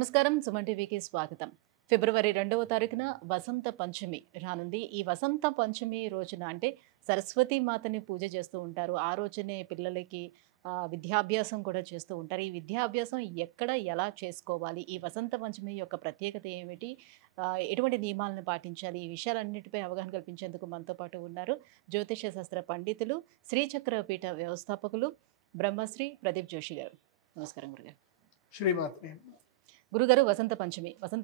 నమస్కారం, సుమన్ టీవీకి స్వాగతం. ఫిబ్రవరి 2వ తారీఖున వసంత పంచమి రానుంది. ఈ వసంత పంచమి రోజున అంటే సరస్వతీ మాతని పూజ చేస్తూ ఉంటారు. ఆ రోజునే పిల్లలకి విద్యాభ్యాసం కూడా చేస్తూ ఉంటారు. ఈ విద్యాభ్యాసం ఎక్కడ ఎలా చేసుకోవాలి? ఈ వసంత పంచమి యొక్క ప్రత్యేకత ఏమిటి? ఎటువంటి నియమాలను పాటించాలి? ఈ విషయాలన్నిటిపై అవగాహన కల్పించేందుకు మనతో పాటు ఉన్నారు జ్యోతిష శాస్త్ర పండితులు, శ్రీచక్ర పీఠ వ్యవస్థాపకులు బ్రహ్మశ్రీ ప్రదీప్ జోషి గారు. నమస్కారం గురుగారు. శ్రీమాత్రే. గురుగారు, వసంత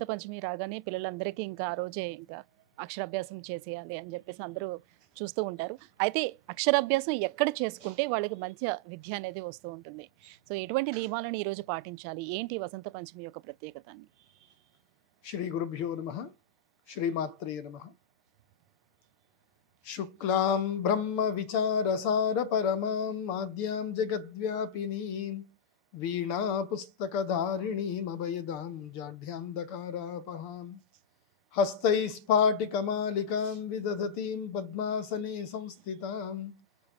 పంచమి రాగానే పిల్లలందరికీ ఇంకా ఆ రోజే ఇంకా అక్షరాభ్యాసం చేసేయాలి అని చెప్పేసి అందరూ చూస్తూ ఉంటారు. అయితే అక్షరాభ్యాసం ఎక్కడ చేసుకుంటే వాళ్ళకి మంచి విద్య అనేది వస్తూ ఉంటుంది. సో ఎటువంటి నియమాలను ఈరోజు పాటించాలి? ఏంటి వసంత పంచమి యొక్క ప్రత్యేకత? శ్రీ గురుభ్యో నమః. శ్రీమాత్రే నమః. శుక్లాం బ్రహ్మ విచారసార పరమాం ఆద్యాం జగద్వ్యాపినీం వీణా పుస్తకధారిణీం అభయదాం జాఢ్యాంధకారాపహాం హస్తైస్ఫాటికమాలికాం విదధతీం పద్మాసనే సంస్థితాం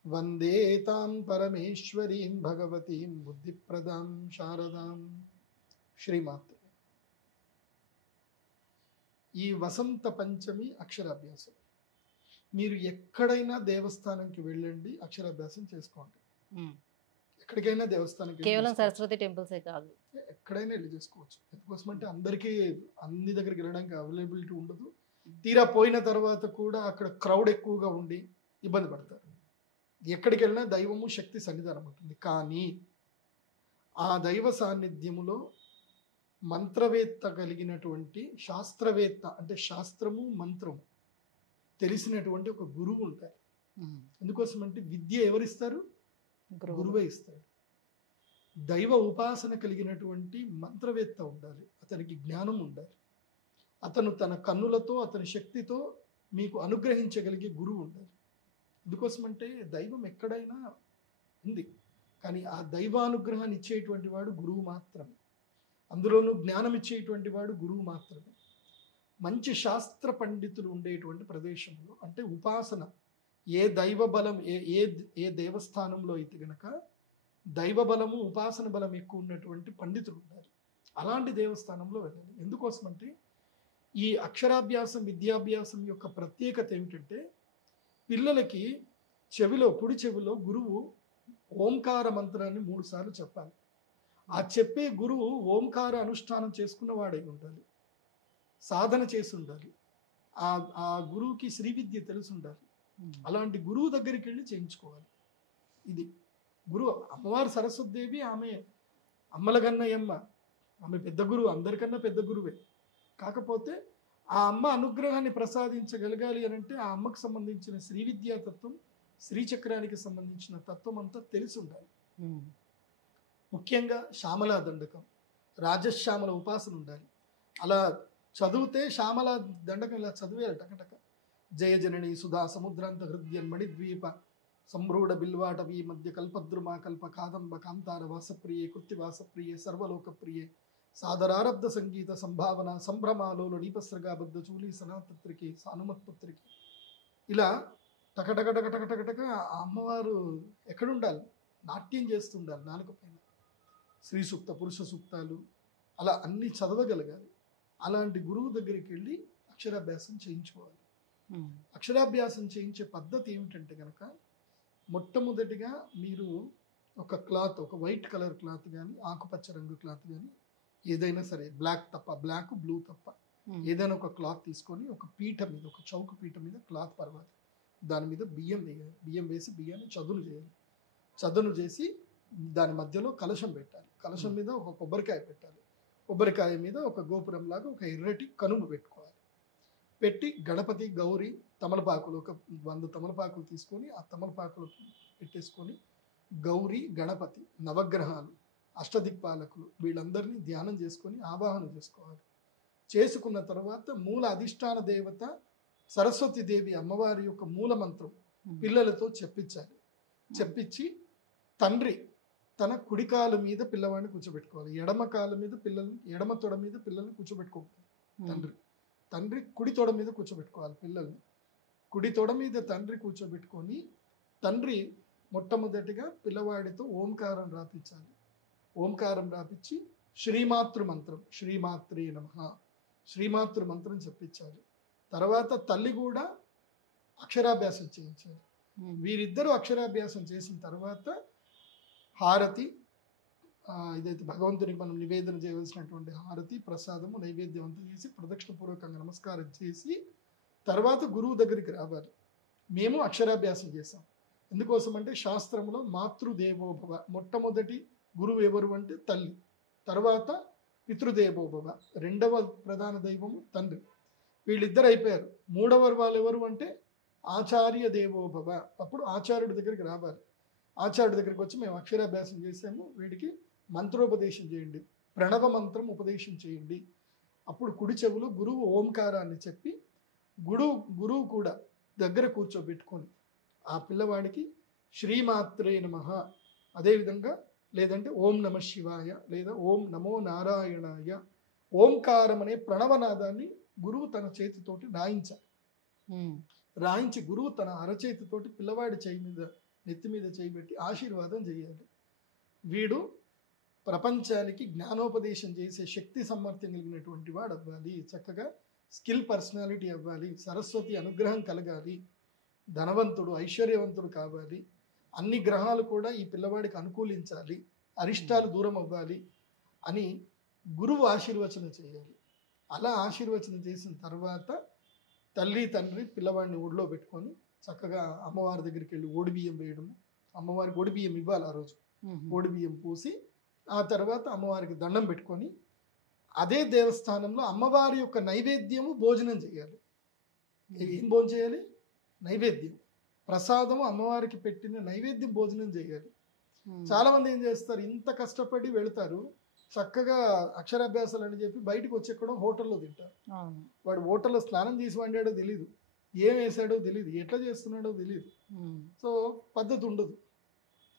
వందే తాం పరమేశ్వరీం భగవతీం బుద్ధిప్రదాం శారదాం. శ్రీమాత్రే. ఈ వసంత పంచమి అక్షరాభ్యాసం మీరు ఎక్కడైనా దేవస్థానంకి వెళ్ళండి, అక్షరాభ్యాసం చేసుకోండి. ఎక్కడికైనా దేవస్థానానికి, కేవలం సరస్వతి టెంపుల్సే కాదు, ఎక్కడైనా వెళ్ళి చేసుకోవచ్చు. ఎందుకోసం అంటే అందరికీ అన్ని దగ్గరికి వెళ్ళడానికి అవైలబిలిటీ ఉండదు. తీరా పోయిన తర్వాత కూడా అక్కడ క్రౌడ్ ఎక్కువగా ఉండి ఇబ్బంది పడతారు. ఎక్కడికి వెళ్ళినా దైవము శక్తి సన్నిధానం ఉంటుంది. కానీ ఆ దైవ సాన్నిధ్యములో మంత్రవేత్త కలిగినటువంటి శాస్త్రవేత్త, అంటే శాస్త్రము మంత్రము తెలిసినటువంటి ఒక గురువు ఉంటారు. ఎందుకోసం అంటే విద్య ఎవరిస్తారు? గురువే ఇస్తాడు. దైవ ఉపాసన కలిగినటువంటి మంత్రవేత్త ఉండాలి, అతనికి జ్ఞానం ఉండాలి. అతను తన కన్నులతో, అతని శక్తితో మీకు అనుగ్రహించగలిగే గురువు ఉండాలి. ఎందుకోసమంటే దైవం ఎక్కడైనా ఉంది, కానీ ఆ దైవానుగ్రహాన్ని ఇచ్చేటువంటి వాడు గురువు మాత్రమే. అందులోనూ జ్ఞానం ఇచ్చేటువంటి వాడు గురువు మాత్రమే. మంచి శాస్త్ర పండితులు ఉండేటువంటి ప్రదేశంలో, అంటే ఉపాసన ఏ దైవ బలం ఏ దేవస్థానంలో అయితే గనక దైవ బలము ఉపాసన బలం ఎక్కువ ఉన్నటువంటి పండితులు ఉండాలి. అలాంటి దేవస్థానంలో వెళ్ళాలి. ఎందుకోసమంటే ఈ అక్షరాభ్యాసం విద్యాభ్యాసం యొక్క ప్రత్యేకత ఏమిటంటే పిల్లలకి కుడి చెవిలో గురువు ఓంకార మంత్రాన్ని 3 సార్లు చెప్పాలి. ఆ చెప్పే గురువు ఓంకార అనుష్ఠానం చేసుకున్న వాడై ఉండాలి, సాధన చేసి ఉండాలి, ఆ గురువుకి శ్రీ విద్య తెలిసి ఉండాలి. అలాంటి గురువు దగ్గరికి వెళ్ళి చేయించుకోవాలి. ఇది గురువు. అమ్మవారు సరస్వతీదేవి, ఆమె అమ్మలగన్నయమ్మ, ఆమె పెద్ద గురువు, అందరికన్నా పెద్ద గురువే. కాకపోతే ఆ అమ్మ అనుగ్రహాన్ని ప్రసాదించగలగాలి అని అంటే ఆ అమ్మకు సంబంధించిన శ్రీ విద్యా తత్వం, శ్రీచక్రానికి సంబంధించిన తత్వం అంతా తెలిసి ఉండాలి. ముఖ్యంగా శ్యామలా దండకం, రాజశ్యామల ఉపాసన ఉండాలి. అలా చదివితే శ్యామలా దండకం ఇలా చదివేయాలి టకటక. జయ జనని సుధా సముద్రాంత హృదయం మణిద్వీప సంభ్రూఢ బిల్వాటవీ మధ్య కల్పద్రుమా కల్ప కాదంబ కాంతార వాసప్రియే కృత్తివాసప్రియే సర్వలోకప్రియే సాదరారబ్ధ సంగీత సంభావన సంభ్రమాలోలు నీపస్రగాబద్ధ చూలి సనాతత్రికి సానుమత్పుత్రికి. ఇలా టకటకటకటకటక ఆ అమ్మవారు ఎక్కడుండాలి? నాట్యం చేస్తుండాలి నాలుక పైన. స్త్రీ సూక్త, పురుష సూక్తాలు అలా అన్నీ చదవగలగాలి. అలాంటి గురువు దగ్గరికి వెళ్ళి అక్షరాభ్యాసం చేయించుకోవాలి. అక్షరాభ్యాసం చేయించే పద్ధతి ఏమిటంటే కనుక మొట్టమొదటిగా మీరు ఒక క్లాత్, ఒక వైట్ కలర్ క్లాత్ కానీ ఆకుపచ్చ రంగు క్లాత్ కానీ ఏదైనా సరే, బ్లాక్ బ్లూ తప్ప ఏదైనా ఒక క్లాత్ తీసుకొని ఒక పీఠ మీద, ఒక చౌక పీఠ మీద క్లాత్ పర్వాలి, దాని మీద బియ్యం వేయాలి. బియ్యం వేసి బియ్యాన్ని చదును చేయాలి. చదును చేసి దాని మధ్యలో కలశం పెట్టాలి. కలశం మీద ఒక కొబ్బరికాయ పెట్టాలి. కొబ్బరికాయ మీద ఒక గోపురంలాగా ఒక ఎర్రటి కనుమ పెట్టుకోవాలి. పెట్టి గణపతి, గౌరీ, తమలపాకులు, ఒక 100 తమలపాకులు తీసుకొని ఆ తమలపాకులు పెట్టేసుకొని గౌరీ, గణపతి, నవగ్రహాలు, అష్టదిక్పాలకులు వీళ్ళందరినీ ధ్యానం చేసుకొని ఆవాహన చేసుకోవాలి. చేసుకున్న తర్వాత మూల అధిష్టాన దేవత సరస్వతీదేవి అమ్మవారి యొక్క మూల మంత్రం పిల్లలతో చెప్పించాలి. చెప్పించి తండ్రి తన కుడికాలు మీద పిల్లవాడిని కూర్చోబెట్టుకోవాలి. ఎడమ కాలు మీద పిల్లల్ని, ఎడమ తొడ మీద పిల్లల్ని కూర్చోబెట్టుకోవాలి. తండ్రి కుడి తొడ మీద కూర్చోబెట్టుకోవాలి పిల్లల్ని. కుడి తొడ మీద తండ్రి కూర్చోబెట్టుకొని తండ్రి మొట్టమొదటిగా పిల్లవాడితో ఓంకారం రాపించాలి. ఓంకారం రాపించి శ్రీమాతృ మంత్రం, శ్రీమాత్రే నమః, శ్రీమాతృ మంత్రం చెప్పించాలి. తర్వాత తల్లి కూడా అక్షరాభ్యాసం చేయించాలి. వీరిద్దరూ అక్షరాభ్యాసం చేసిన తర్వాత హారతి, ఇదైతే భగవంతునికి మనం నివేదన చేయవలసినటువంటి హారతి, ప్రసాదము, నైవేద్యం అంతా చేసి ప్రదక్షిణపూర్వకంగా నమస్కారం చేసి తర్వాత గురువు దగ్గరికి రావాలి. మేము అక్షరాభ్యాసం చేసాం. ఎందుకోసం అంటే శాస్త్రంలో మాతృదేవోభవ, మొట్టమొదటి గురువు ఎవరు అంటే తల్లి, తర్వాత పితృదేవోభవ, రెండవ ప్రధాన దైవము తండ్రి. వీళ్ళిద్దరు అయిపోయారు. మూడవ వాళ్ళు ఎవరు అంటే ఆచార్య దేవోభవ. అప్పుడు ఆచార్యుడి దగ్గరికి రావాలి. ఆచార్యుడి దగ్గరికి వచ్చి మేము అక్షరాభ్యాసం చేసాము, వీడికి మంత్రోపదేశం చేయండి, ప్రణవ మంత్రం ఉపదేశం చేయండి. అప్పుడు కుడి చెవులు గురువు ఓంకారాన్ని చెప్పి గురువు కూడా దగ్గర కూర్చోబెట్టుకొని ఆ పిల్లవాడికి శ్రీమాత్రే నమః, అదేవిధంగా లేదంటే ఓం నమ శివాయ లేదా ఓం నమో నారాయణాయ, ఓంకారం అనే ప్రణవనాదాన్ని గురువు తన చేతితోటి రాయించాలి. రాయించి గురువు తన అరచేతితోటి పిల్లవాడి చేయి మీద, నెత్తి మీద చేయి పెట్టి ఆశీర్వాదం చేయాలి. వీడు ప్రపంచానికి జ్ఞానోపదేశం చేసే శక్తి సామర్థ్యం కలిగినటువంటి వాడు అవ్వాలి, చక్కగా స్కిల్ పర్సనాలిటీ అవ్వాలి, సరస్వతి అనుగ్రహం కలగాలి, ధనవంతుడు ఐశ్వర్యవంతుడు కావాలి, అన్ని గ్రహాలు కూడా ఈ పిల్లవాడికి అనుకూలించాలి, అరిష్టాలు దూరం అవ్వాలి అని గురువు ఆశీర్వచనం చేయాలి. అలా ఆశీర్వచనం చేసిన తర్వాత తల్లి తండ్రి పిల్లవాడిని ఒడిలో పెట్టుకొని చక్కగా అమ్మవారి దగ్గరికి వెళ్ళి ఓడిబియ్యం వేయడము, అమ్మవారికి ఓడిబియ్యం ఇవ్వాలి. ఆ రోజు ఓడిబియ్యం పూసి ఆ తర్వాత అమ్మవారికి దండం పెట్టుకొని అదే దేవస్థానంలో అమ్మవారి యొక్క నైవేద్యము భోజనం చేయాలి. ఏం భోజనం చేయాలి? నైవేద్యం, ప్రసాదము, అమ్మవారికి పెట్టిన నైవేద్యం భోజనం చేయాలి. చాలా మంది ఏం చేస్తారు, ఇంత కష్టపడి వెళతారు, చక్కగా అక్షరాభ్యాసాలు అని చెప్పి బయటకు వచ్చి ఎక్కడో హోటల్లో తింటారు. వాడు హోటల్లో స్నానం చేసి వండాడో తెలియదు, ఏం వేసాడో తెలియదు, ఎట్లా చేస్తున్నాడో తెలియదు. సో పద్ధతి ఉండదు.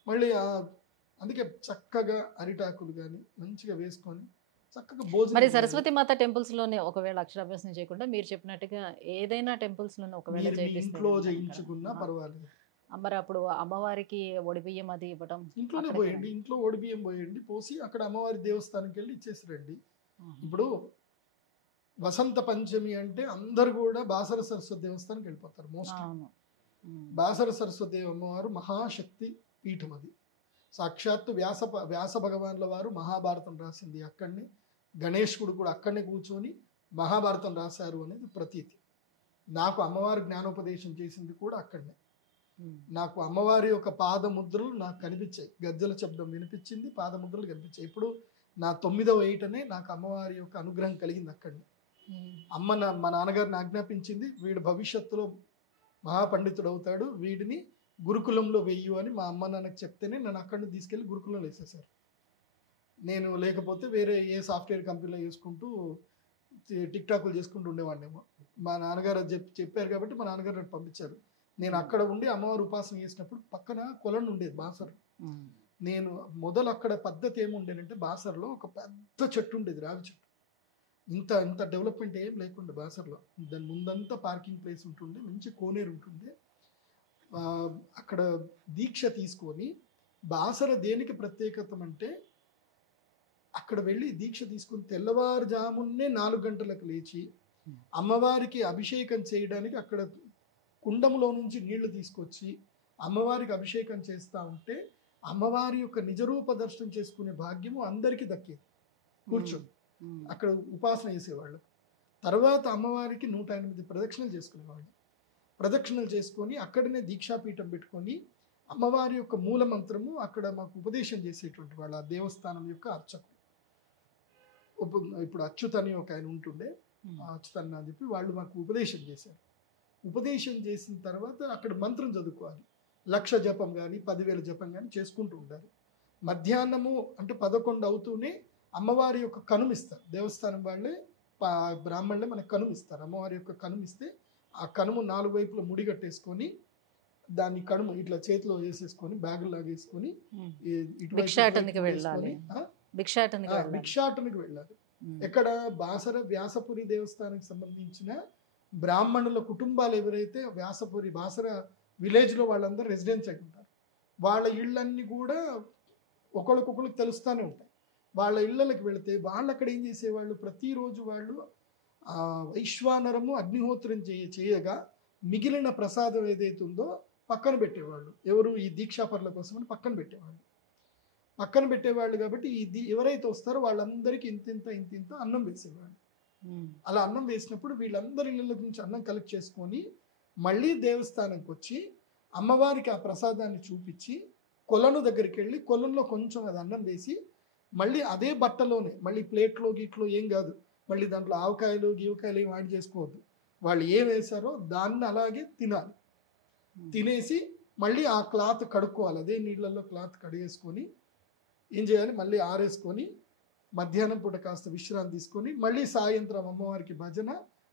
మళ్ళీ అందుకే చక్కగా అరిటాకులు కానీ మంచిగా వేసుకొని చక్కగా భోజనం. మరి సరస్వతి మాత టెంపుల్స్ లోనే ఒకవేళ అక్షరాభ్యాసం చేయకుండా మీరు చెప్పినట్టుగా ఏదైనా టెంపుల్స్ లోనే ఒకవేళ ఇంట్లో చేయించుకున్నా పర్వాలేదు. మరి అప్పుడు అమ్మవారికి ఒడిబియ్యం అది ఇవ్వడం ఇంట్లోనే పోయండి, ఇంట్లో ఒడిబియ్యం పోయండి, పోసి అక్కడ అమ్మవారి దేవస్థానంకి వెళ్ళి ఇచ్చేసి రండి. ఇప్పుడు వసంత పంచమి అంటే అందరు కూడా బాసర సరస్వతి దేవస్థానానికి వెళ్ళిపోతారు. మోస్ట్ బాసర సరస్వతి అమ్మవారు మహాశక్తి పీఠం. అది సాక్షాత్తు వ్యాస భగవాన్ల వారు మహాభారతం రాసింది అక్కడనే, గణేశుడు కూడా అక్కడనే కూర్చొని మహాభారతం రాశారు అనేది ప్రతీతి. నాకు అమ్మవారి జ్ఞానోపదేశం చేసింది కూడా అక్కడనే. నాకు అమ్మవారి యొక్క పాదముద్రలు నాకు కనిపించాయి, గజ్జల శబ్దం వినిపించింది, పాదముద్రలు కనిపించాయి. ఇప్పుడు నా 9వ ఏటనే నాకు అమ్మవారి యొక్క అనుగ్రహం కలిగింది అక్కడనే. మా నాన్నగారిని ఆజ్ఞాపించింది, వీడు భవిష్యత్తులో మహాపండితుడు అవుతాడు, వీడిని గురుకులంలో వెయ్యు అని మా అమ్మ నాన్నకు చెప్తేనే నన్ను అక్కడి నుంచి తీసుకెళ్ళి గురుకులంలో వేసేసారు. నేను లేకపోతే వేరే ఏ సాఫ్ట్వేర్ కంపెనీలో చేసుకుంటూ టిక్ టాకులు చేసుకుంటూ ఉండేవాడినేమో. మా నాన్నగారు చెప్పారు కాబట్టి మా నాన్నగారు నన్ను పంపించారు. నేను అక్కడ ఉండి అమ్మవారు ఉపాసన చేసినప్పుడు పక్కన కొలను ఉండేది బాసర్. నేను మొదలు అక్కడ పద్ధతి ఏముండేనంటే బాసర్లో ఒక పెద్ద చెట్టు ఉండేది, రావి చెట్టు. ఇంత డెవలప్మెంట్ ఏం లేకుండా బాసర్లో. దాని ముందంతా పార్కింగ్ ప్లేస్ ఉంటుండే, మంచి కోనేరు ఉంటుండే. అక్కడ దీక్ష తీసుకొని బాసర దేనికి ప్రత్యేకత అంటే అక్కడ వెళ్ళి దీక్ష తీసుకొని తెల్లవారుజామున్నే 4 గంటలకు లేచి అమ్మవారికి అభిషేకం చేయడానికి అక్కడ కుండములో నుంచి నీళ్లు తీసుకొచ్చి అమ్మవారికి అభిషేకం చేస్తూ ఉంటే అమ్మవారి యొక్క నిజరూప దర్శనం చేసుకునే భాగ్యము అందరికీ దక్కేది. కూర్చొని అక్కడ ఉపాసన చేసేవాళ్ళు. తర్వాత అమ్మవారికి 108 ప్రదక్షిణలు చేసుకునేవాళ్ళు. ప్రదక్షిణలు చేసుకొని అక్కడనే దీక్షాపీఠం పెట్టుకొని అమ్మవారి యొక్క మూల మంత్రము అక్కడ మాకు ఉపదేశం చేసేటువంటి వాళ్ళు ఆ దేవస్థానం యొక్క అర్చకులు. ఇప్పుడు అచ్యుత్ అని ఒక ఆయన ఉంటుండే, అచ్యుతన్న అని చెప్పి వాళ్ళు మాకు ఉపదేశం చేశారు. ఉపదేశం చేసిన తర్వాత అక్కడ మంత్రం చదువుకోవాలి. 1,00,000 జపం కానీ 10,000 జపం కానీ చేసుకుంటూ ఉండాలి. మధ్యాహ్నము అంటే 11 అవుతూనే అమ్మవారి యొక్క కనుమిస్తారు. దేవస్థానం వాళ్ళే బ్రాహ్మణులే మనకు కనుమిస్తారు. అమ్మవారి యొక్క కనుమిస్తే ఆ కనుము 4 వైపుల ముడిగట్టేసుకొని దాన్ని కనుము ఇట్లా చేతిలో వేసేసుకొని బ్యాగులు లాగేసుకొని భిక్షాటనకి వెళ్ళాలి. ఎక్కడ బాసర వ్యాసపురి దేవస్థానానికి సంబంధించిన బ్రాహ్మణుల కుటుంబాలు ఎవరైతే వ్యాసపురి బాసర విలేజ్లో వాళ్ళందరూ రెసిడెన్స్ అయి ఉంటారు. వాళ్ళ ఇళ్ళన్నీ కూడా ఒకరికొకరికి తెలుస్తూనే ఉంటాయి. వాళ్ళ ఇళ్ళకి వెళితే వాళ్ళు అక్కడ ఏం చేసేవాళ్ళు, ప్రతిరోజు వాళ్ళు వైశ్వానరము అగ్నిహోత్రం చేయగా మిగిలిన ప్రసాదం ఏదైతే ఉందో పక్కన పెట్టేవాళ్ళు. ఎవరు, ఈ దీక్షాపరుల కోసం అని పక్కన పెట్టేవాళ్ళు కాబట్టి ఎవరైతే వస్తారో వాళ్ళందరికీ ఇంత అన్నం వేసేవాళ్ళు. అలా అన్నం వేసినప్పుడు వీళ్ళందరి ఇళ్ళ నుంచి అన్నం కలెక్ట్ చేసుకొని మళ్ళీ దేవస్థానంకి వచ్చి అమ్మవారికి ఆ ప్రసాదాన్ని చూపించి కొలను దగ్గరికి వెళ్ళి కొలంలో కొంచెం అది అన్నం వేసి మళ్ళీ అదే బట్టలోనే, మళ్ళీ ప్లేట్లో గీట్లో ఏం కాదు, మళ్ళీ దాంట్లో ఆవకాయలు గీవకాయలు ఏం యాడ్ చేసుకోవద్దు, వాళ్ళు ఏం వేశారో దాన్ని అలాగే తినాలి. తినేసి మళ్ళీ ఆ క్లాత్ కడుక్కోవాలి, అదే నీళ్ళల్లో క్లాత్ కడిగేసుకొని ఏం చేయాలి, మళ్ళీ ఆరేసుకొని మధ్యాహ్నం పూట కాస్త విశ్రాంతి తీసుకొని మళ్ళీ సాయంత్రం అమ్మవారికి భజన,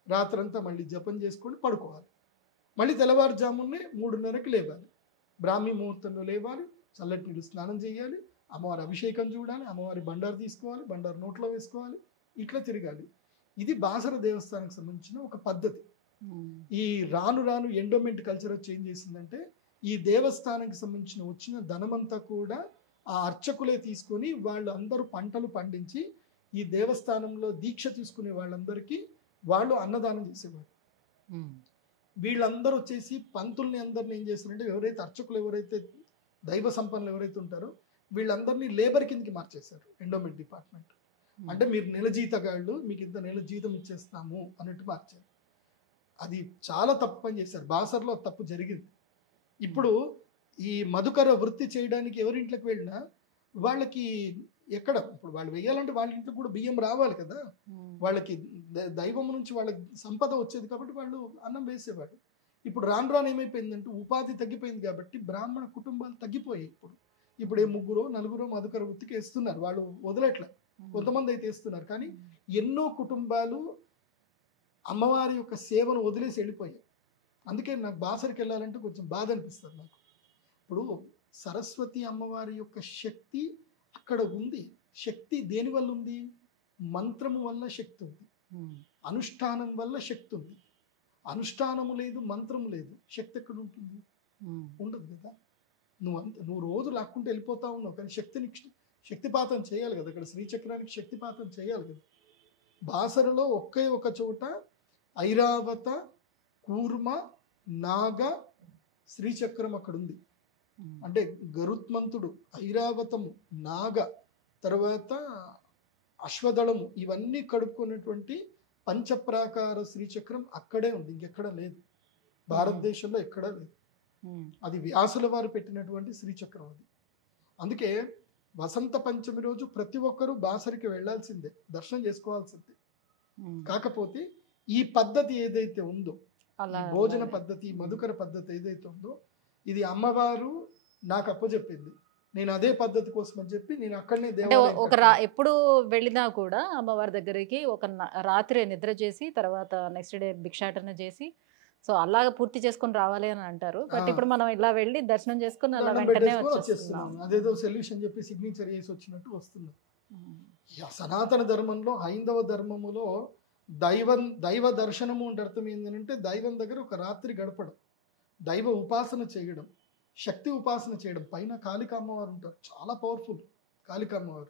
రాత్రంతా మళ్ళీ జపం చేసుకొని పడుకోవాలి. మళ్ళీ తెల్లవారుజామునే 3:30కి లేవాలి, బ్రాహ్మీ ముహూర్తంలో లేవాలి, చల్లటి నీళ్ళు స్నానం చేయాలి, అమ్మవారి అభిషేకం చూడాలి, అమ్మవారి బండారు తీసుకోవాలి, బండారు నోట్లో వేసుకోవాలి, ఇట్లా తిరగాలి. ఇది బాసర దేవస్థానానికి సంబంధించిన ఒక పద్ధతి. ఈ రాను రాను ఎండోమెంట్ కల్చర్ వచ్చి ఏం చేసిందంటే ఈ దేవస్థానానికి సంబంధించిన వచ్చిన ధనమంతా కూడా ఆ అర్చకులే తీసుకొని వాళ్ళు అందరూ పంటలు పండించి ఈ దేవస్థానంలో దీక్ష తీసుకునే వాళ్ళందరికీ వాళ్ళు అన్నదానం చేసేవాళ్ళు. వీళ్ళందరూ వచ్చేసి పంతుల్ని అందరిని ఏం చేస్తారంటే ఎవరైతే అర్చకులు ఎవరైతే దైవ సంపన్నులు ఎవరైతే ఉంటారో వీళ్ళందరినీ లేబర్ కిందకి మార్చేశారు ఎండోమెంట్ డిపార్ట్మెంట్. అంటే మీరు నెల జీతగాళ్ళు, మీకు ఇంత నెల జీతం ఇచ్చేస్తాము అన్నట్టు మార్చారు. అది చాలా తప్పు పని చేశారు. బాసర్లో తప్పు జరిగింది. ఇప్పుడు ఈ మధుకర వృత్తి చేయడానికి ఎవరింట్లోకి వెళ్ళినా వాళ్ళకి ఎక్కడ, ఇప్పుడు వాళ్ళు వేయాలంటే వాళ్ళ ఇంట్లో కూడా బియ్యం రావాలి కదా, వాళ్ళకి దైవం నుంచి వాళ్ళకి సంపద వచ్చేది కాబట్టి వాళ్ళు అన్నం వేసేవాడు. ఇప్పుడు రాను రాను ఏమైపోయిందంటే ఉపాధి తగ్గిపోయింది కాబట్టి బ్రాహ్మణ కుటుంబాలు తగ్గిపోయాయి. ఇప్పుడు 3-4 మధుకర వృత్తికి వేస్తున్నారు, వాళ్ళు వదిలేట్ల, కొంతమంది అయితే వేస్తున్నారు. కానీ ఎన్నో కుటుంబాలు అమ్మవారి యొక్క సేవను వదిలేసి వెళ్ళిపోయాయి. అందుకే నాకు బాసరికి వెళ్ళాలంటే కొంచెం బాధ అనిపిస్తుంది నాకు. ఇప్పుడు సరస్వతి అమ్మవారి యొక్క శక్తి అక్కడ ఉంది. శక్తి దేని వల్ల ఉంది? మంత్రము వల్ల శక్తి ఉంది, అనుష్ఠానం వల్ల శక్తి ఉంది. అనుష్ఠానము లేదు, మంత్రము లేదు, శక్తి ఎక్కడ ఉంటుంది? ఉండదు కదా. నువ్వు రోజు లాక్కుంటూ వెళ్ళిపోతా ఉన్నావు, కానీ శక్తిపాతం చేయాలి కదా. ఇక్కడ శ్రీచక్రానికి శక్తిపాతం చేయాలి కదా. బాసరలో ఒకే ఒక చోట ఐరావత, కూర్మ, నాగ, శ్రీచక్రం అక్కడ ఉంది. అంటే గరుత్మంతుడు, ఐరావతము, నాగ, తర్వాత అశ్వదళము, ఇవన్నీ కడుక్కున్నటువంటి పంచప్రాకార శ్రీచక్రం అక్కడే ఉంది, ఇంకెక్కడ లేదు. భారతదేశంలో ఎక్కడా లేదు. అది వ్యాసుల వారు పెట్టినటువంటి శ్రీచక్రం అది. అందుకే వసంత పంచమి రోజు ప్రతి ఒక్కరూ బాసరికి వెళ్లాల్సిందే, దర్శనం చేసుకోవాల్సిందే. కాకపోతే ఈ పద్ధతి ఏదైతే ఉందో, భోజన పద్ధతి, మధుకర పద్ధతి ఏదైతే ఉందో, ఇది అమ్మవారు నాకు అప్పచెప్పింది. నేను అదే పద్ధతి కోసం అని చెప్పి నేను అక్కడనే ఎప్పుడు వెళ్ళినా కూడా అమ్మవారి దగ్గరికి ఒక రాత్రి నిద్ర చేసి తర్వాత నెక్స్ట్ డే భిక్షాటన చేసి సో అలాగ పూర్తి చేసుకొని రావాలి అని అంటారు. బట్ ఇప్పుడు మనం ఇలా వెళ్ళి దర్శనం చేసుకుని అలా వెంటనే వచ్చేస్తున్నాం. అదేదో సొల్యూషన్ చెప్పి సిగ్నేచర్ చేసి వచ్చినట్టు వస్తుంది. సనాతన ధర్మంలో, హైందవ ధర్మములో దైవ దర్శనము అంటే అర్థం ఏంటంటే దైవం దగ్గర ఒక రాత్రి గడపడం, దైవ ఉపాసన చేయడం, శక్తి ఉపాసన చేయడం. పైన కాళికా అమ్మవారు ఉంటారు, చాలా పవర్ఫుల్ కాళికా అమ్మవారు.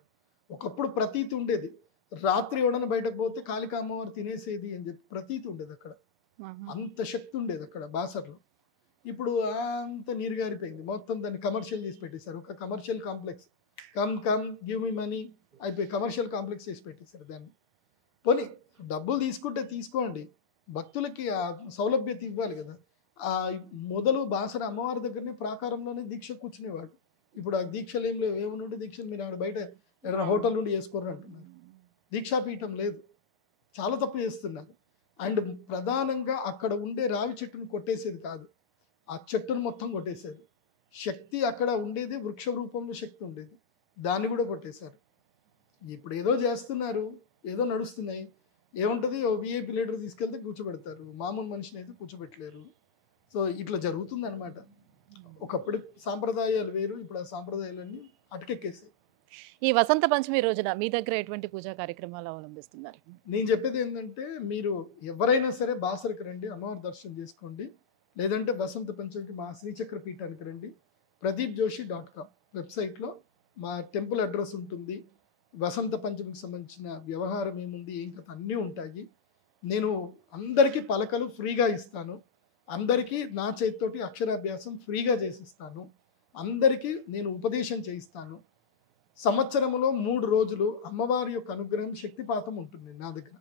ఒకప్పుడు ప్రతీతి ఉండేది, రాత్రి ఎవడన బయటకు పోతే కాళికా అమ్మవారు తినేసేది అని చెప్పి ప్రతీతి ఉండేది అక్కడ. అంత శక్తి ఉండేది అక్కడ బాసర్లో. ఇప్పుడు అంత నీరుగారిపోయింది, మొత్తం దాన్ని కమర్షియల్ చేసి పెట్టేశారు. ఒక commercial complex, come give me money అయిపోయి కమర్షియల్ కాంప్లెక్స్ చేసి పెట్టేశారు దాన్ని. పోనీ డబ్బులు తీసుకుంటే తీసుకోండి, భక్తులకి ఆ సౌలభ్యత ఇవ్వాలి కదా. మొదలు బాసర అమ్మవారి దగ్గరనే ప్రాకారంలోనే దీక్ష కూర్చునేవాడు. ఇప్పుడు ఆ దీక్షలు ఏం లేవు. ఏమనుంటే దీక్షలు మీరు ఆడ బయట ఏదైనా హోటల్ నుండి చేసుకోరు అంటున్నారు. దీక్షాపీఠం లేదు, చాలా తప్పు చేస్తున్నారు. అండ్ ప్రధానంగా అక్కడ ఉండే రావి చెట్టును కొట్టేసేది కాదు, ఆ చెట్టును మొత్తం కొట్టేశారు. శక్తి అక్కడ ఉండేది వృక్ష రూపంలో శక్తి ఉండేది, దాన్ని కూడా కొట్టేశారు. ఇప్పుడు ఏదో చేస్తున్నారు, ఏదో నడుస్తున్నాయి. ఏముంటుంది, ఓ విఐపి లీడర్ తీసుకెళ్తే కూర్చోబెడతారు, మామూలు మనిషిని అయితే కూర్చోబెట్టలేరు. సో ఇట్లా జరుగుతుంది అనమాట. ఒకప్పుడు సాంప్రదాయాలు వేరు, ఇప్పుడు ఆ సాంప్రదాయాలన్నీ అటకెక్కేసాయి. ఈ వసంత పంచమి రోజున మీ దగ్గర ఎటువంటి పూజా కార్యక్రమాలు అవలంబిస్తున్నారు? నేను చెప్పేది ఏంటంటే, మీరు ఎవరైనా సరే బాసరికి రండి, అమ్మవారి దర్శనం చేసుకోండి. లేదంటే వసంత పంచమికి మా శ్రీచక్ర పీఠానికి రండి. pradeepjoshi.com వెబ్సైట్లో మా టెంపుల్ అడ్రస్ ఉంటుంది, వసంత పంచమికి సంబంధించిన వ్యవహారం ఏముంది, ఏం కథ అన్నీ ఉంటాయి. నేను అందరికీ పలకలు ఫ్రీగా ఇస్తాను, అందరికీ నా చేతితోటి అక్షరాభ్యాసం ఫ్రీగా చేసిస్తాను, అందరికీ నేను ఉపదేశం చేయిస్తాను. సంవత్సరంలో 3 రోజులు అమ్మవారి యొక్క అనుగ్రహం శక్తిపాతం ఉంటుంది నా దగ్గర.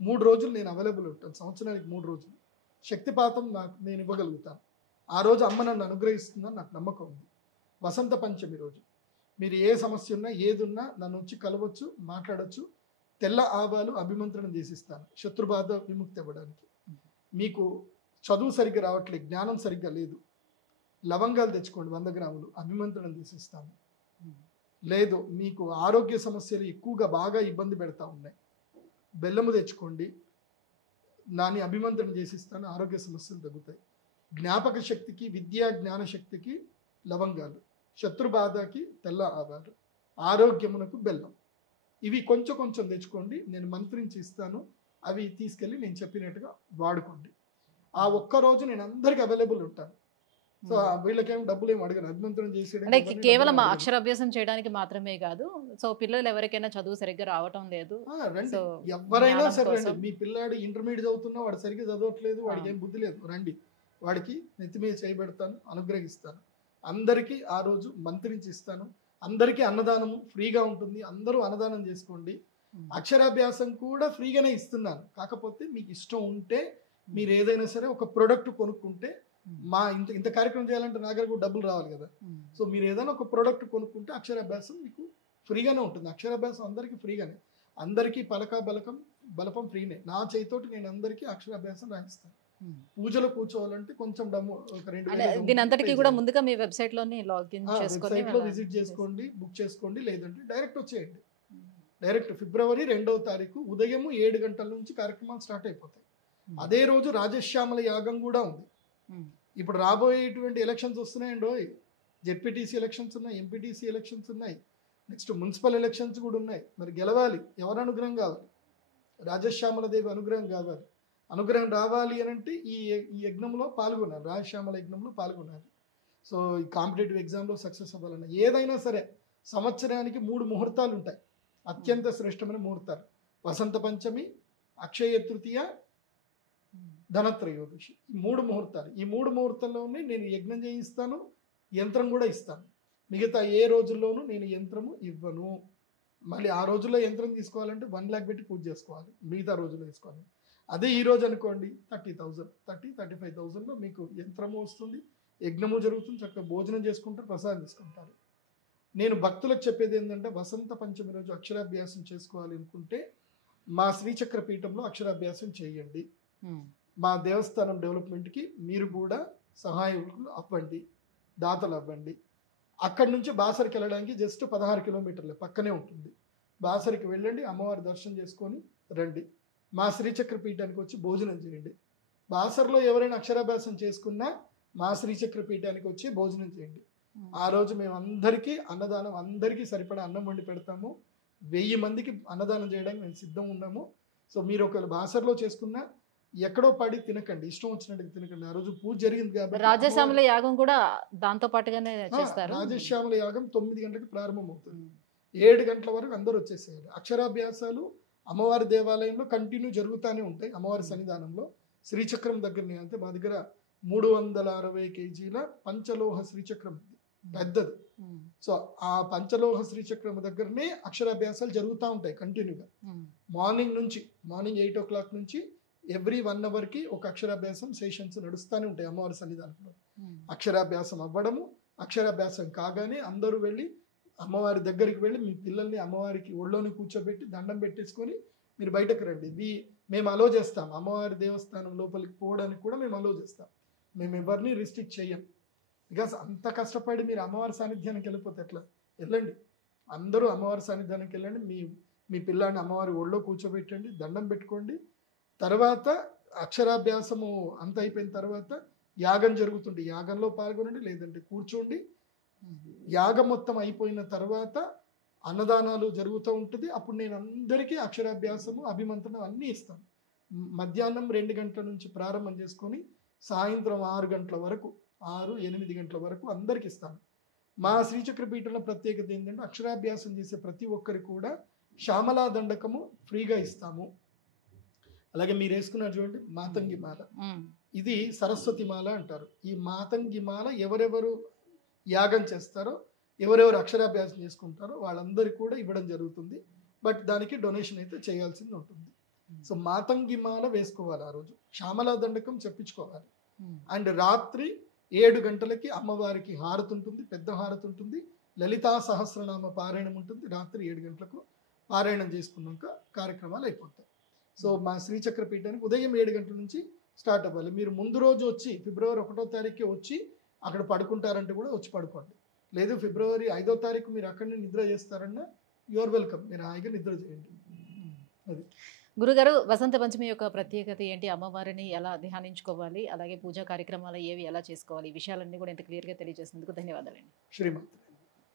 3 రోజులు నేను అవైలబుల్ ఉంటాను, సంవత్సరానికి 3 రోజులు శక్తిపాతం నేను ఇవ్వగలుగుతాను. ఆ రోజు అమ్మ నన్ను అనుగ్రహిస్తుందని నాకు నమ్మకం ఉంది. వసంత పంచమి రోజు మీరు ఏ సమస్య ఉన్నా ఏదున్నా నన్ను వచ్చి కలవచ్చు, మాట్లాడచ్చు. తెల్ల ఆవాలు అభిమంత్రణం చేసిస్తాను శత్రుబాధ విముక్తి అవ్వడానికి. మీకు చదువు సరిగ్గా రావట్లేదు, జ్ఞానం సరిగ్గా లేదు, లవంగాలు తెచ్చుకోండి 100 గ్రాములు, అభిమంత్రణం చేసిస్తాను. లేదు మీకు ఆరోగ్య సమస్యలు ఎక్కువగా బాగా ఇబ్బంది పెడతా ఉన్నాయి, బెల్లము తెచ్చుకోండి, నాని అభిమంత్రణ చేసిస్తాను, ఆరోగ్య సమస్యలు తగ్గుతాయి. జ్ఞాపక శక్తికి, విద్యా జ్ఞాన శక్తికి లవంగాలు, శత్రుబాధకి తెల్ల ఆవాలు, ఆరోగ్యమునకు బెల్లం. ఇవి కొంచెం కొంచెం తెచ్చుకోండి, నేను మంత్రించి ఇస్తాను. అవి తీసుకెళ్ళి నేను చెప్పినట్టుగా వాడుకోండి. ఆ ఒక్కరోజు నేను అందరికి అవైలబుల్ ఉంటాను. సో వీళ్ళకేం డబ్బులు ఏమి అడగను, అభిమంత్రం చేసేయడం అంటే కేవలం అక్షరాభ్యాసం చేయడానికి మాత్రమే కాదు. సో పిల్లలు ఎవరికైనా చదువు సరిగ్గా రావటం లేదు, రండి, ఎవరైనా సరే రండి. మీ పిల్లాడు ఇంటర్మీడియట్ చదువుతున్నా వాడు సరిగ్గా చదవట్లేదు, వాడికి ఏం బుద్ధి లేదు, రండి, వాడికి నెత్తి మీద చేయబెడతాను, అనుగ్రహిస్తాను. అందరికీ ఆ రోజు మంత్రించి ఇస్తాను. అందరికీ అన్నదానము ఫ్రీగా ఉంటుంది, అందరూ అన్నదానం చేసుకోండి. అక్షరాభ్యాసం కూడా ఫ్రీగానే ఇస్తున్నాను. కాకపోతే మీకు ఇష్టం ఉంటే మీరు ఏదైనా సరే ఒక ప్రోడక్ట్ కొనుక్కుంటే, మా ఇంత కార్యక్రమం చేయాలంటే నా దగ్గర కూడా డబ్బులు రావాలి కదా. సో మీరు ఏదైనా ఒక ప్రోడక్ట్ కొనుక్కుంటే అక్షరాభ్యాసం మీకు ఫ్రీగానే ఉంటుంది. అక్షరాభ్యాసం అందరికీ ఫ్రీగానే, అందరికీ పలక బలకం బలపం ఫ్రీనే. నా చేతితోటి నేను అందరికీ అక్షరాభ్యాసం రాయిస్తాను. పూజలో కూర్చోవాలంటే కొంచెం డబ్బు, ఒక 2,000 దీని అంతటికీ కూడా ముందుగా మీ వెబ్సైట్ లోనే లాగిన్ చేసుకొని వెబ్సైట్ లో విజిట్ చేసుకోండి, బుక్ చేసుకోండి. లేదంటే డైరెక్ట్ వచ్చేయండి. డైరెక్ట్ ఫిబ్రవరి 2వ తారీఖు ఉదయం 7 గంటల నుంచి కార్యక్రమాలు స్టార్ట్ అయిపోతాయి. అదే రోజు రాజశ్యామల యాగం కూడా ఉంది. ఇప్పుడు రాబోయేటువంటి ఎలక్షన్స్ వస్తున్నాయండి, జెడ్పీటీసీ ఎలక్షన్స్ ఉన్నాయి, ఎంపీటీసీ ఎలక్షన్స్ ఉన్నాయి, నెక్స్ట్ మున్సిపల్ ఎలక్షన్స్ కూడా ఉన్నాయి. మరి గెలవాలి, ఎవరు అనుగ్రహం కావాలి? రాజశ్యామల దేవి అనుగ్రహం కావాలి. అనుగ్రహం రావాలి అని అంటే ఈ యజ్ఞంలో పాల్గొన్నారు, రాజశ్యామల యజ్ఞంలో పాల్గొన్నారు. సో ఈ కాంపిటేటివ్ ఎగ్జామ్లో సక్సెస్ అవ్వాలన్నా ఏదైనా సరే సంవత్సరానికి 3 ముహూర్తాలు ఉంటాయి, అత్యంత శ్రేష్టమైన ముహూర్తాలు. వసంత పంచమి, అక్షయ తృతీయ, ధనత్రయోదశి, ఈ 3 ముహూర్తాలు. ఈ 3 ముహూర్తాల్లోనే నేను యజ్ఞం చేయిస్తాను, యంత్రం కూడా ఇస్తాను. మిగతా ఏ రోజుల్లోనూ నేను యంత్రము ఇవ్వను. మళ్ళీ ఆ రోజుల్లో యంత్రం తీసుకోవాలంటే 1 lakh పెట్టి పూజ చేసుకోవాలి, మిగతా రోజుల్లో తీసుకోవాలి. అదే ఈ రోజు అనుకోండి 30,000, 35,000లో మీకు యంత్రము వస్తుంది, యజ్ఞము జరుగుతుంది, చక్కగా భోజనం చేసుకుంటారు, ప్రసాదం తీసుకుంటారు. నేను భక్తులకు చెప్పేది ఏంటంటే, వసంత పంచమి రోజు అక్షరాభ్యాసం చేసుకోవాలి అనుకుంటే మా శ్రీచక్ర పీఠంలో అక్షరాభ్యాసం చేయండి. మా దేవస్థానం డెవలప్మెంట్కి మీరు కూడా సహాయకులు అవ్వండి, దాతలు అవ్వండి. అక్కడి నుంచి బాసరికి వెళ్ళడానికి జస్ట్ 16 కిలోమీటర్లే, పక్కనే ఉంటుంది. బాసరికి వెళ్ళండి, అమ్మవారి దర్శనం చేసుకొని రండి. మా శ్రీచక్ర పీఠానికి వచ్చి భోజనం చేయండి. బాసర్లో ఎవరైనా అక్షరాభ్యాసం చేసుకున్నా మా శ్రీచక్ర పీఠానికి వచ్చి భోజనం చేయండి. ఆ రోజు మేము అందరికీ అన్నదానం, అందరికీ సరిపడా అన్నం వండి పెడతాము. 1000 మందికి అన్నదానం చేయడానికి మేము సిద్ధం ఉన్నాము. సో మీరు ఒకవేళ బాసర్లో చేసుకున్నా ఎక్కడో పడి తినకండి, ఇష్టం వచ్చినట్టుగా తినకండి. ఆ రోజు పూజ జరిగింది కాబట్టి. రాజశ్యామల యాగం కూడా దాంతో పాటుగానే చేస్తారు. రాజశ్యామల యాగం 9 గంటలకు ప్రారంభం అవుతుంది, 7 గంటల వరకు అందరూ వచ్చేసేయాలి. అక్షరాభ్యాసాలు అమ్మవారి దేవాలయంలో కంటిన్యూ జరుగుతూనే ఉంటాయి. అమ్మవారి సన్నిధానంలో శ్రీచక్రం దగ్గరనే, అంటే మా దగ్గర 360 kgల పంచలోహ శ్రీచక్రం ఉంది, పెద్దది. సో ఆ పంచలోహ శ్రీచక్రం దగ్గరనే అక్షరాభ్యాసాలు జరుగుతూ ఉంటాయి కంటిన్యూగా. మార్నింగ్ 8 o'clock నుంచి ఎవ్రీ 1 hourకి ఒక అక్షరాభ్యాసం సెషన్స్ నడుస్తూనే ఉంటాయి అమ్మవారి సన్నిధానంలో. అక్షరాభ్యాసం అవ్వడము, అక్షరాభ్యాసం కాగానే అందరూ వెళ్ళి అమ్మవారి దగ్గరికి వెళ్ళి మీ పిల్లల్ని అమ్మవారికి ఒళ్ళోని కూర్చోబెట్టి దండం పెట్టేసుకొని మీరు బయటకు రండి. మేము అలో చేస్తాం, అమ్మవారి దేవస్థానం లోపలికి పోవడానికి కూడా మేము అలో చేస్తాం. మేము ఎవరిని రిస్ట్రిక్ట్ చేయం. బికాస్ అంత కష్టపడి మీరు అమ్మవారి సాన్నిధ్యానికి వెళ్ళిపోతే ఎట్లా? వెళ్ళండి, అందరూ అమ్మవారి సాన్నిధ్యానికి వెళ్ళండి. మీ పిల్లాన్ని అమ్మవారి ఒళ్ళో కూర్చోబెట్టండి, దండం పెట్టుకోండి. తర్వాత అక్షరాభ్యాసము అంత అయిపోయిన తర్వాత యాగం జరుగుతుంది, యాగంలో పాల్గొనండి, లేదంటే కూర్చోండి. యాగం మొత్తం అయిపోయిన తర్వాత అన్నదానాలు జరుగుతూ ఉంటుంది. అప్పుడు నేను అందరికీ అక్షరాభ్యాసము, అభిమంత్రణం అన్నీ ఇస్తాను. మధ్యాహ్నం 2 గంటల నుంచి ప్రారంభం చేసుకొని సాయంత్రం 6 గంటల వరకు, 6-8 గంటల వరకు అందరికి ఇస్తాను. మా శ్రీచక్ర పీఠంలో ప్రత్యేకత ఏంటంటే అక్షరాభ్యాసం చేసే ప్రతి ఒక్కరికి కూడా శ్యామలా దండకము ఫ్రీగా ఇస్తాము. అలాగే మీరు వేసుకున్నారు చూడండి మాతంగి మాల, ఇది సరస్వతి మాల అంటారు. ఈ మాతంగి మాల ఎవరెవరు యాగం చేస్తారో, ఎవరెవరు అక్షరాభ్యాసం చేసుకుంటారో వాళ్ళందరికీ కూడా ఇవ్వడం జరుగుతుంది. బట్ దానికి డొనేషన్ అయితే చేయాల్సింది ఉంటుంది. సో మాతంగి మాల వేసుకోవాలి, ఆ రోజు శ్యామలా దండకం చెప్పించుకోవాలి. అండ్ రాత్రి 7 గంటలకి అమ్మవారికి హారతి ఉంటుంది, పెద్ద హారతి ఉంటుంది, లలితా సహస్రనామ పారాయణం ఉంటుంది. రాత్రి 7 గంటలకు పారాయణం చేసుకున్నాక కార్యక్రమాలు అయిపోతాయి. సో మా శ్రీచక్ర పీఠానికి ఉదయం 7 గంటల నుంచి స్టార్ట్ అవ్వాలి. మీరు ముందు రోజు వచ్చి ఫిబ్రవరి 1వ తారీఖుకి వచ్చి అక్కడ పడుకుంటారంటే కూడా వచ్చి పడుకోండి. లేదు ఫిబ్రవరి 5వ తారీఖు మీరు అక్కడనే నిద్ర చేస్తారన్నా యువర్ వెల్కమ్, మీరు హాయిగా నిద్ర చేయండి. అది గురుగారు, వసంత పంచమి యొక్క ప్రత్యేకత ఏంటి, అమ్మవారిని ఎలా ధ్యానించుకోవాలి, అలాగే పూజా కార్యక్రమాలు ఏవి ఎలా చేసుకోవాలి, ఈ విషయాలన్నీ కూడా ఇంత క్లియర్గా తెలియజేసినందుకు ధన్యవాదాలండి. శ్రీమాత.